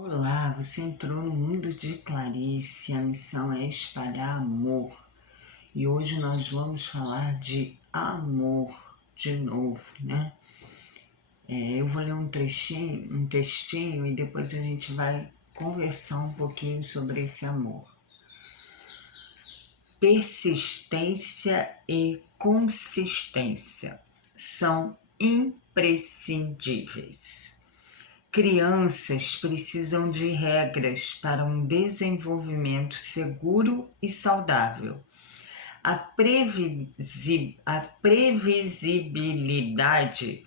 Olá, você entrou no mundo de Clarice, a missão é espalhar amor. E hoje nós vamos falar de amor de novo, né? Eu vou ler um textinho e depois a gente vai conversar um pouquinho sobre esse amor. Persistência e consistência são imprescindíveis. Crianças precisam de regras para um desenvolvimento seguro e saudável. A previsibilidade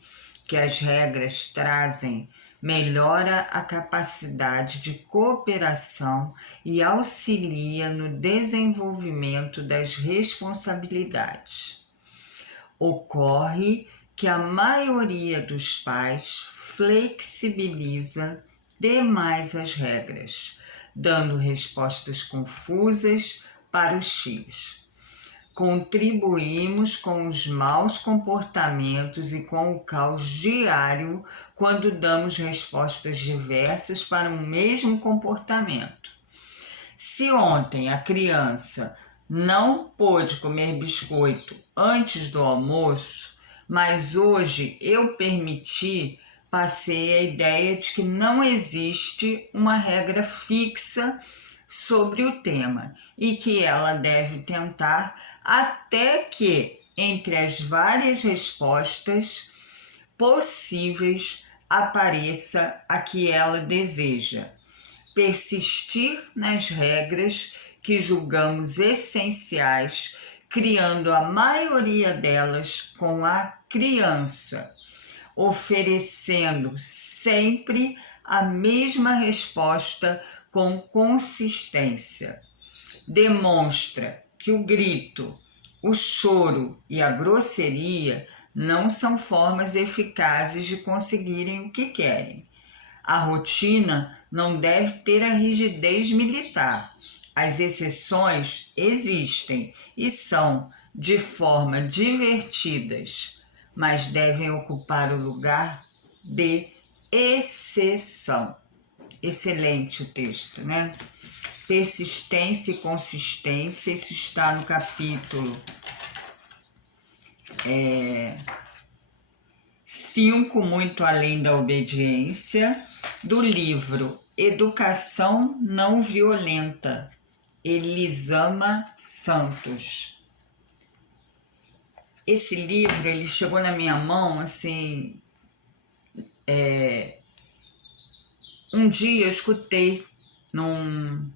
que as regras trazem melhora a capacidade de cooperação e auxilia no desenvolvimento das responsabilidades. Ocorre que a maioria dos pais flexibiliza demais as regras, dando respostas confusas para os filhos. Contribuímos com os maus comportamentos e com o caos diário quando damos respostas diversas para um mesmo comportamento. Se ontem a criança não pôde comer biscoito antes do almoço, mas hoje eu permiti, passei a ideia de que não existe uma regra fixa sobre o tema e que ela deve tentar até que, entre as várias respostas possíveis, apareça a que ela deseja. Persistir nas regras que julgamos essenciais, criando a maioria delas com a criança, oferecendo sempre a mesma resposta com consistência. Demonstra que o grito, o choro e a grosseria não são formas eficazes de conseguirem o que querem. A rotina não deve ter a rigidez militar. As exceções existem e são de forma divertidas, mas devem ocupar o lugar de exceção. Excelente o texto, né? Persistência e consistência, isso está no capítulo 5, Muito Além da Obediência, do livro Educação Não Violenta, Elisama Santos. Esse livro, ele chegou na minha mão, assim, um dia eu escutei num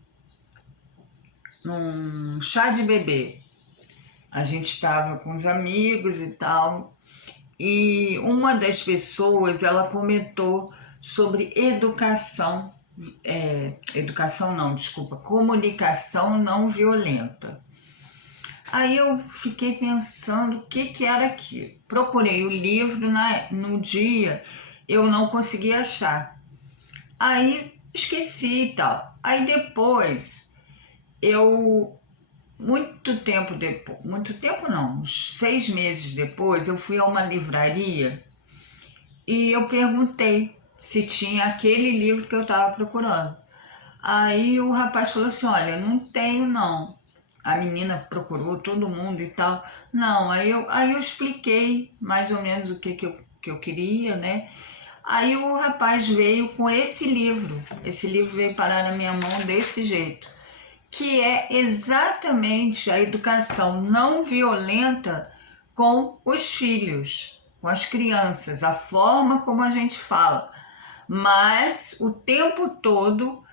chá de bebê. A gente estava com os amigos e tal, e uma das pessoas, ela comentou sobre comunicação não violenta. Aí eu fiquei pensando o que era aquilo. Procurei o livro, no dia eu não consegui achar. Aí esqueci e tal. Aí depois, muito tempo não, uns 6 meses depois, eu fui a uma livraria e eu perguntei se tinha aquele livro que eu estava procurando. Aí o rapaz falou assim, olha, não tenho não. A menina procurou, todo mundo e tal. Não, aí eu expliquei mais ou menos o que eu queria, né? Aí o rapaz veio com esse livro. Esse livro veio parar na minha mão desse jeito, que é exatamente a educação não violenta com os filhos, com as crianças, a forma como a gente fala. Mas o tempo todo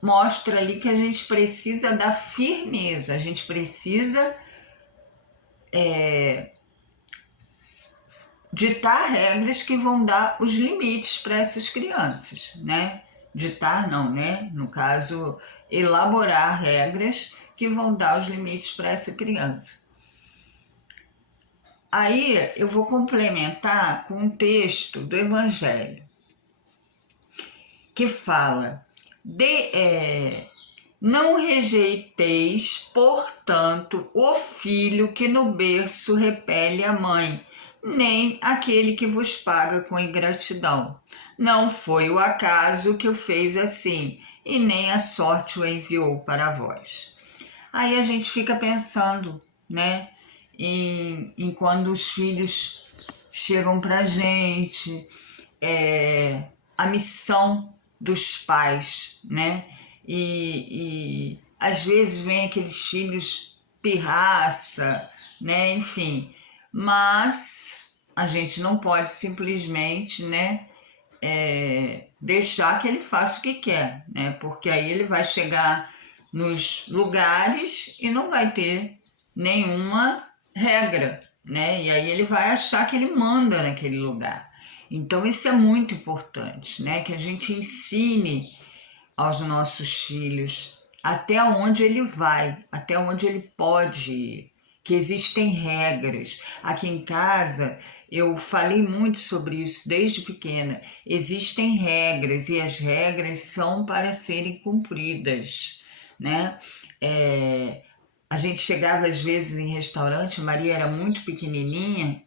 mostra ali que a gente precisa da firmeza, a gente precisa ditar regras que vão dar os limites para essas crianças, né? Ditar não, né? No caso, elaborar regras que vão dar os limites para essa criança. Aí eu vou complementar com um texto do Evangelho que fala: não rejeiteis, portanto, o filho que no berço repele a mãe, nem aquele que vos paga com ingratidão. não foi o acaso que o fez assim, e nem a sorte o enviou para vós. Aí a gente fica pensando, né, em quando os filhos chegam para a gente, a missão dos pais, né? E às vezes vem aqueles filhos pirraça, né? Enfim, mas a gente não pode simplesmente, né, deixar que ele faça o que quer, né? Porque aí ele vai chegar nos lugares e não vai ter nenhuma regra, né? E aí ele vai achar que ele manda naquele lugar. Então isso é muito importante, né? Que a gente ensine aos nossos filhos até onde ele vai, até onde ele pode ir, que existem regras. Aqui em casa eu falei muito sobre isso desde pequena. Existem regras e as regras são para serem cumpridas, né? A gente chegava às vezes em restaurante, Maria era muito pequenininha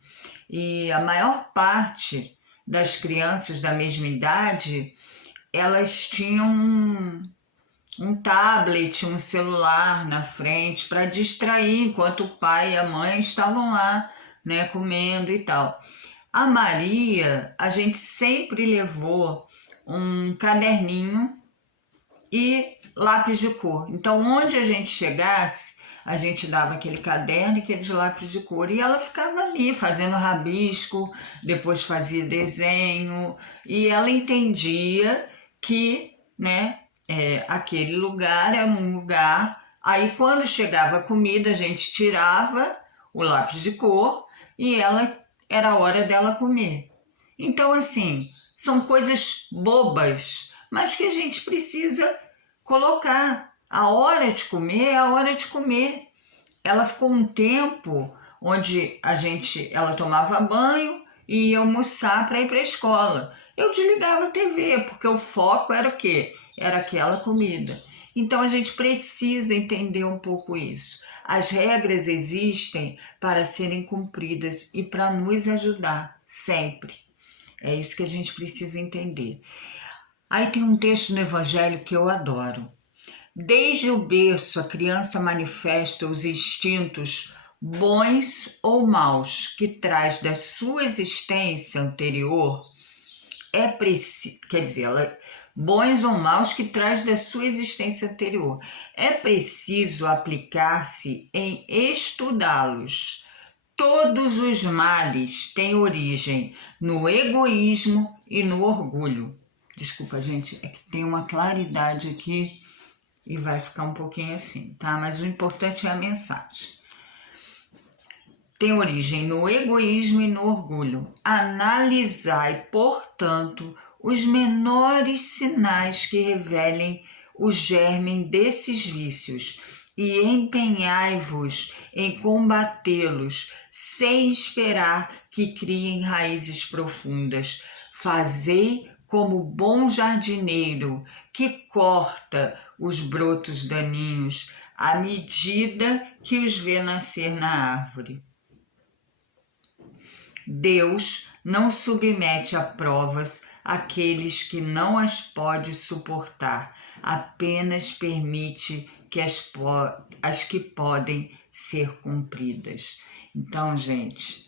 e a maior parte das crianças da mesma idade, elas tinham um tablet, um celular na frente para distrair enquanto o pai e a mãe estavam lá, né, comendo e tal. A Maria, a gente sempre levou um caderninho e lápis de cor. Então, onde a gente chegasse, a gente dava aquele caderno e aqueles lápis de cor. E ela ficava ali fazendo rabisco, depois fazia desenho. E ela entendia que, né, aquele lugar era um lugar. Aí, quando chegava a comida, a gente tirava o lápis de cor e era a hora dela comer. Então, assim, são coisas bobas, mas que a gente precisa colocar. A hora de comer é a hora de comer. Ela ficou um tempo onde ela tomava banho e ia almoçar para ir para a escola. Eu desligava a TV, porque o foco era o quê? Era aquela comida. Então a gente precisa entender um pouco isso. As regras existem para serem cumpridas e para nos ajudar sempre. É isso que a gente precisa entender. Aí tem um texto no Evangelho que eu adoro. Desde o berço, a criança manifesta os instintos bons ou maus que traz da sua existência anterior. Bons ou maus que traz da sua existência anterior. É preciso aplicar-se em estudá-los. Todos os males têm origem no egoísmo e no orgulho. Desculpa, gente, é que tem uma claridade aqui e vai ficar um pouquinho assim, tá? Mas o importante é a mensagem. Tem origem no egoísmo e no orgulho. Analisai, portanto, os menores sinais que revelem o germe desses vícios e empenhai-vos em combatê-los sem esperar que criem raízes profundas. Fazei como bom jardineiro que corta os brotos daninhos à medida que os vê nascer na árvore. Deus não submete a provas aqueles que não as pode suportar, apenas permite que as que podem ser cumpridas. Então, gente,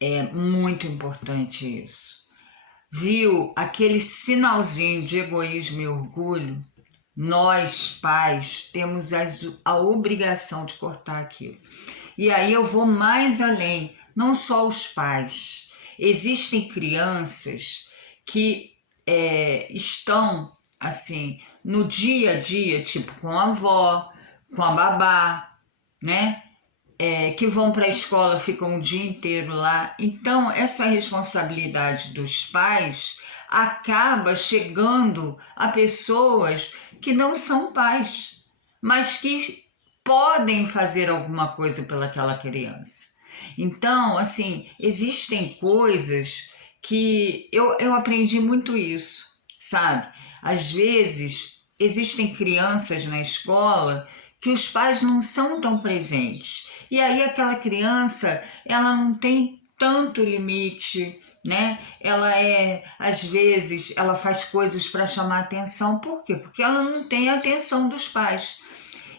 é muito importante isso. Viu aquele sinalzinho de egoísmo e orgulho? Nós, pais, temos a obrigação de cortar aquilo. E aí eu vou mais além, não só os pais. Existem crianças que estão, assim, no dia a dia, tipo com a avó, com a babá, né? Que vão para a escola, ficam o dia inteiro lá. Então, essa responsabilidade dos pais acaba chegando a pessoas que não são pais, mas que podem fazer alguma coisa pelaquela criança. Então, assim, existem coisas que eu aprendi muito isso, sabe? Às vezes, existem crianças na escola que os pais não são tão presentes. E aí aquela criança, ela não tem tanto limite, né? Às vezes, ela faz coisas para chamar atenção. Por quê? Porque ela não tem a atenção dos pais.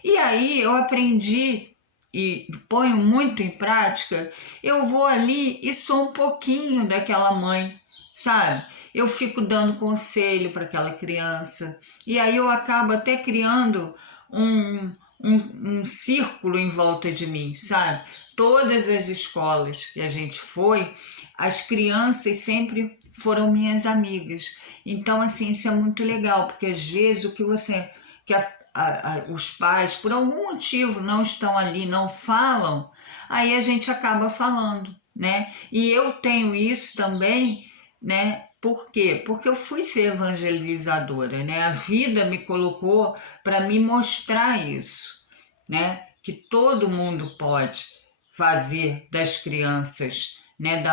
E aí eu aprendi e ponho muito em prática, eu vou ali e sou um pouquinho daquela mãe, sabe? Eu fico dando conselho para aquela criança, e aí eu acabo até criando um, um círculo em volta de mim, sabe? Todas as escolas que a gente foi, as crianças sempre foram minhas amigas. Então, assim, isso é muito legal, porque às vezes o que você... que os pais, por algum motivo, não estão ali, não falam, aí a gente acaba falando, né? E eu tenho isso também, né? Por quê? Porque eu fui ser evangelizadora, né? A vida me colocou para me mostrar isso, né? Que todo mundo pode fazer das crianças, né?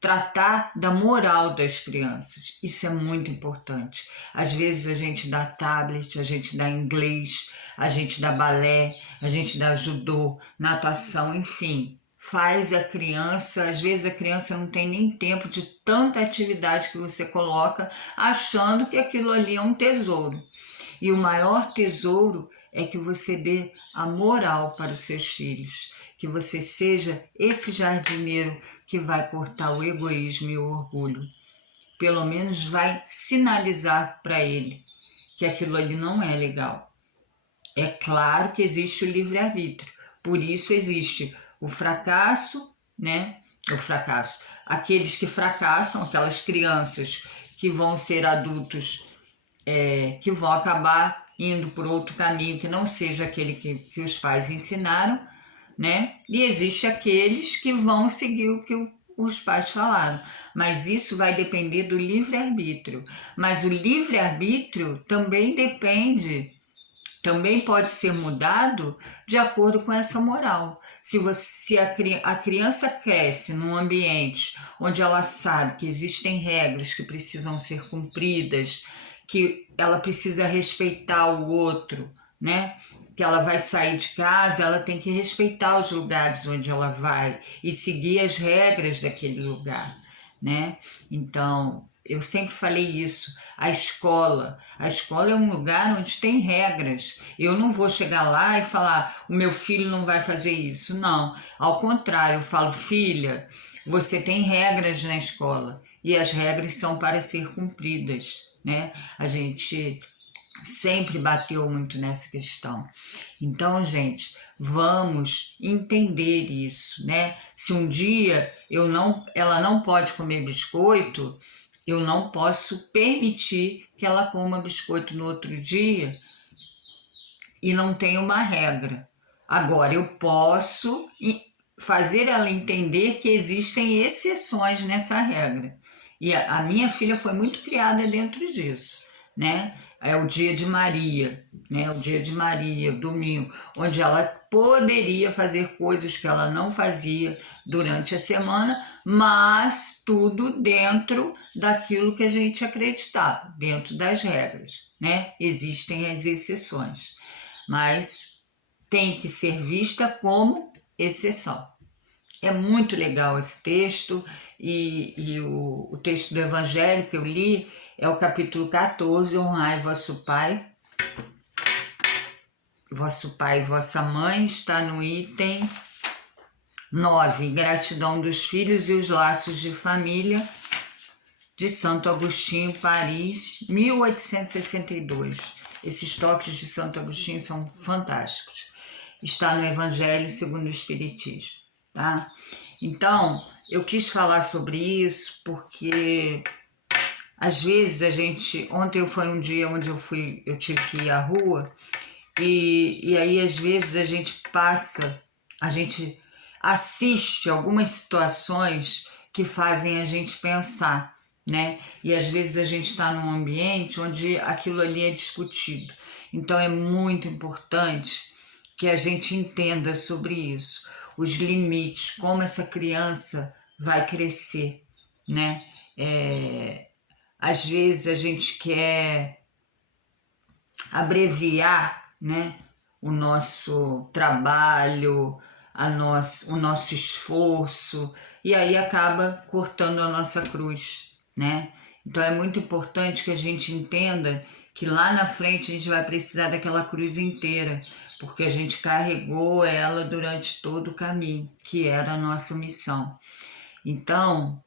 Tratar da moral das crianças. Isso é muito importante. Às vezes a gente dá tablet, a gente dá inglês, a gente dá balé, a gente dá judô, natação, enfim. Faz a criança, às vezes a criança não tem nem tempo de tanta atividade que você coloca, achando que aquilo ali é um tesouro. E o maior tesouro é que você dê a moral para os seus filhos, que você seja esse jardineiro que vai cortar o egoísmo e o orgulho. Pelo menos vai sinalizar para ele que aquilo ali não é legal. É claro que existe o livre-arbítrio, por isso existe o fracasso, né? O fracasso. Aqueles que fracassam, aquelas crianças que vão ser adultos, que vão acabar indo por outro caminho que não seja aquele que os pais ensinaram, né? E existe aqueles que vão seguir o que os pais falaram. Mas isso vai depender do livre-arbítrio. Mas o livre-arbítrio também depende, também pode ser mudado de acordo com essa moral. Se a criança cresce num ambiente onde ela sabe que existem regras que precisam ser cumpridas, que ela precisa respeitar o outro, né? Que ela vai sair de casa, ela tem que respeitar os lugares onde ela vai e seguir as regras daquele lugar, né? Então, eu sempre falei isso. A escola é um lugar onde tem regras. Eu não vou chegar lá e falar, o meu filho não vai fazer isso. Não, ao contrário, eu falo, filha, você tem regras na escola e as regras são para ser cumpridas, né? A gente sempre bateu muito nessa questão. Então, gente, vamos entender isso, né? Se um dia ela não pode comer biscoito, eu não posso permitir que ela coma biscoito no outro dia e não tem uma regra. Agora, eu posso fazer ela entender que existem exceções nessa regra. E a minha filha foi muito criada dentro disso, né? É o dia de Maria, né? O dia de Maria, domingo, onde ela poderia fazer coisas que ela não fazia durante a semana, mas tudo dentro daquilo que a gente acreditava, dentro das regras, né? Existem as exceções, mas tem que ser vista como exceção. É muito legal esse texto, e o texto do Evangelho que eu li é o capítulo 14, honrai vosso pai e vossa mãe, está no item 9, gratidão dos filhos e os laços de família, de Santo Agostinho, Paris, 1862. Esses toques de Santo Agostinho são fantásticos. Está no Evangelho segundo o Espiritismo, tá? Então, eu quis falar sobre isso porque às vezes ontem foi um dia onde eu tive que ir à rua e aí às vezes a gente assiste algumas situações que fazem a gente pensar, né? E às vezes a gente está num ambiente onde aquilo ali é discutido. Então é muito importante que a gente entenda sobre isso, os limites, como essa criança vai crescer, né? Às vezes a gente quer abreviar, né, o nosso trabalho, o nosso esforço, e aí acaba cortando a nossa cruz, né? Então é muito importante que a gente entenda que lá na frente a gente vai precisar daquela cruz inteira, porque a gente carregou ela durante todo o caminho, que era a nossa missão. Então,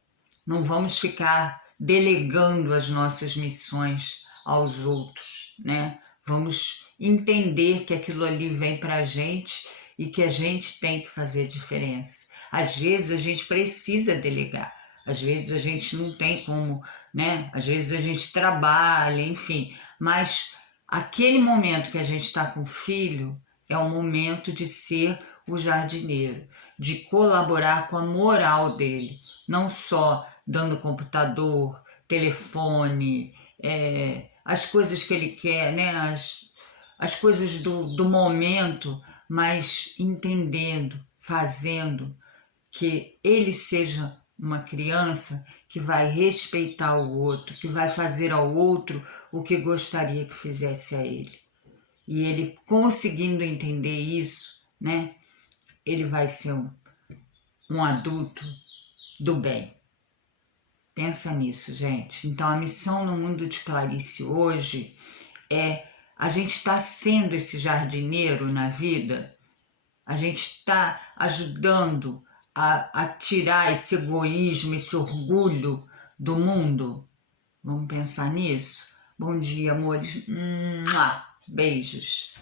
não vamos ficar delegando as nossas missões aos outros, né? Vamos entender que aquilo ali vem para a gente e que a gente tem que fazer diferença. Às vezes a gente precisa delegar, às vezes a gente não tem como, né? Às vezes a gente trabalha, enfim, mas aquele momento que a gente está com o filho é o momento de ser o jardineiro, de colaborar com a moral dele, não só dando computador, telefone, as coisas que ele quer, né? As coisas do momento, mas entendendo, fazendo que ele seja uma criança que vai respeitar o outro, que vai fazer ao outro o que gostaria que fizesse a ele. E ele conseguindo entender isso, né? Ele vai ser um adulto do bem. Pensa nisso, gente. Então, a missão no mundo de Clarice hoje é a gente está sendo esse jardineiro na vida, a gente está ajudando a tirar esse egoísmo, esse orgulho do mundo. Vamos pensar nisso? Bom dia, amores. Beijos.